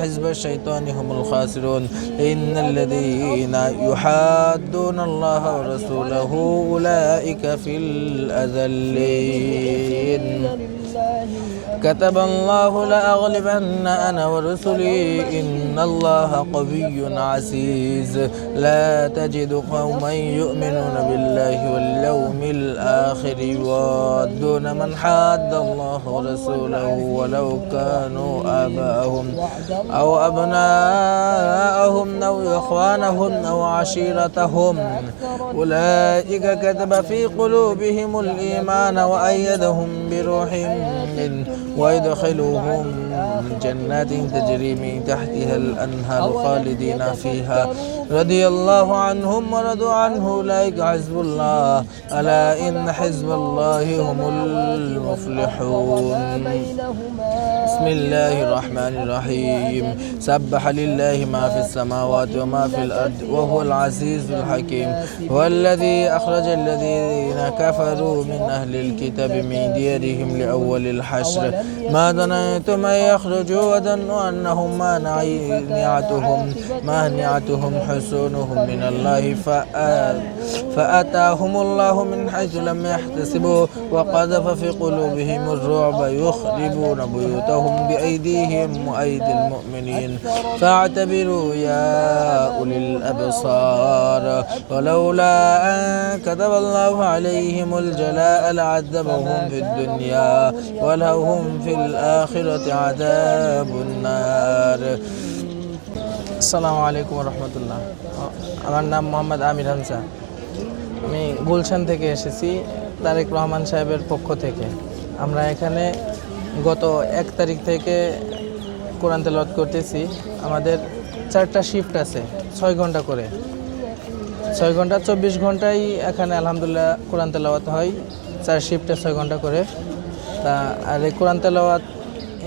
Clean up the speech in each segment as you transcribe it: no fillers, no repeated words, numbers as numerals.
حزب الشيطان هم الخاسرون إن الذين يحادون الله ورسوله أولئك في الأذلين كتب الله لأغلبن أنا ورسلي إن الله قوي عزيز لا تجد قوما يؤمنون بالله واليوم الآخر يوادون من حاد الله ورسوله ولو كانوا آباءهم أو أبناءهم أو إخوانهم أو عشيرتهم أولئك كتب في قلوبهم الإيمان وأيدهم بروح منه ويدخلهم جنات تجري من تحتها الأنهار خالدين فيها رضي الله عنهم ورضوا عنه أولئك حزب الله ألا إن حزب الله هم المفلحون بسم الله الرحمن الرحيم سبح لله ما في السماوات وما في الأرض وهو العزيز الحكيم هو الذي أخرج الذين كفروا من أهل الكتاب من ديارهم لأول الحشر ما ظننتم أن يخرجوا وظنوا أنهم مانعتهم حصونهم من الله فأتاهم الله من حيث لم يحتسبوا وقذف في قلوبهم الرعب يخربون بيوتهم بأيديهم وأيدي المؤمنين فاعتبروا يا أولي الأبصار ولولا أن كتب الله عليهم الجلاء لعذبهم في الدنيا ولهم في الآخرة عذاب النار আসসালামু আলাইকুম রহমতুল্লাহ। আমার নাম মোহাম্মদ আমির হামজা। আমি গুলশান থেকে এসেছি তারেক রহমান সাহেবের পক্ষ থেকে। আমরা এখানে গত 1 তারিখ থেকে কোরআন তেলাওয়াত করতেছি। আমাদের 4টা শিফট আছে, 6 ঘন্টা করে, 6 ঘন্টা 24 ঘন্টাই এখানে আলহামদুলিল্লাহ কোরআন তেলাওয়াত হয়। 4 শিফটে 6 ঘন্টা করে। তা আর এই কোরআন তেলাওয়াত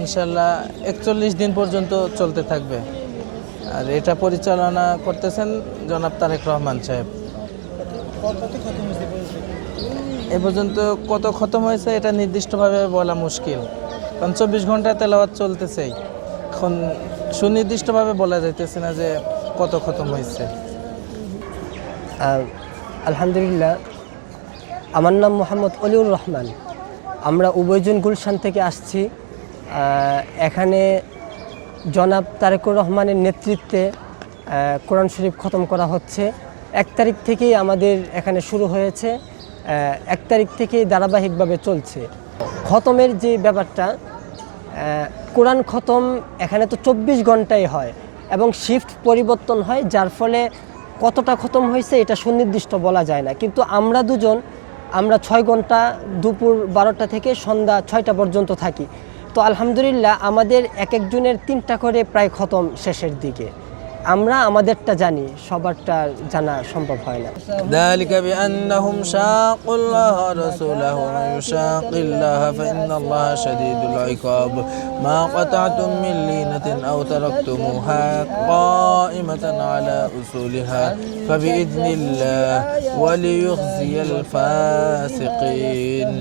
ইনশাল্লাহ 41 দিন পর্যন্ত চলতে থাকবে। আর এটা পরিচালনা করতেছেন জনাব তারেক রহমান সাহেব। এ পর্যন্ত কত খতম হয়েছে এটা নির্দিষ্টভাবে বলা মুশকিল, কারণ 24 ঘন্টা তেলাওয়াত চলতেছেই। এখন সুনির্দিষ্টভাবে বলা যাইতেছে না যে কত খতম হয়েছে। আলহামদুলিল্লাহ, আমার নাম মোহাম্মদ অলিউর রহমান। আমরা উভয়জন গুলশান থেকে আসছি। এখানে জনাব তারেকুর রহমানের নেতৃত্বে কোরআন শরীফ খতম করা হচ্ছে। 1 তারিখ থেকেই আমাদের এখানে শুরু হয়েছে, 1 তারিখ থেকেই ধারাবাহিকভাবে চলছে। খতমের যে ব্যাপারটা, কোরআন খতম এখানে তো 24 ঘন্টায় হয় এবং শিফট পরিবর্তন হয়, যার ফলে কতটা খতম হয়েছে এটা সুনির্দিষ্ট বলা যায় না। কিন্তু আমরা দুজন 6 ঘন্টা দুপুর 12টা থেকে সন্ধ্যা 6টা পর্যন্ত থাকি। তো আলহামদুলিল্লাহ আমাদের এক একজনের 3টা করে প্রায় খতম শেষের দিকে। আমরা আমাদেরটা জানি, সবারটা জানা সম্ভব হয় না। ذلك بأنهم شاقوا الله ورسوله ومن يشاق الله فإن الله شديد العقاب ما قطعتم من لينة أو تركتموها قائمة على أصولها فبإذن الله وليخزي الفاسقين.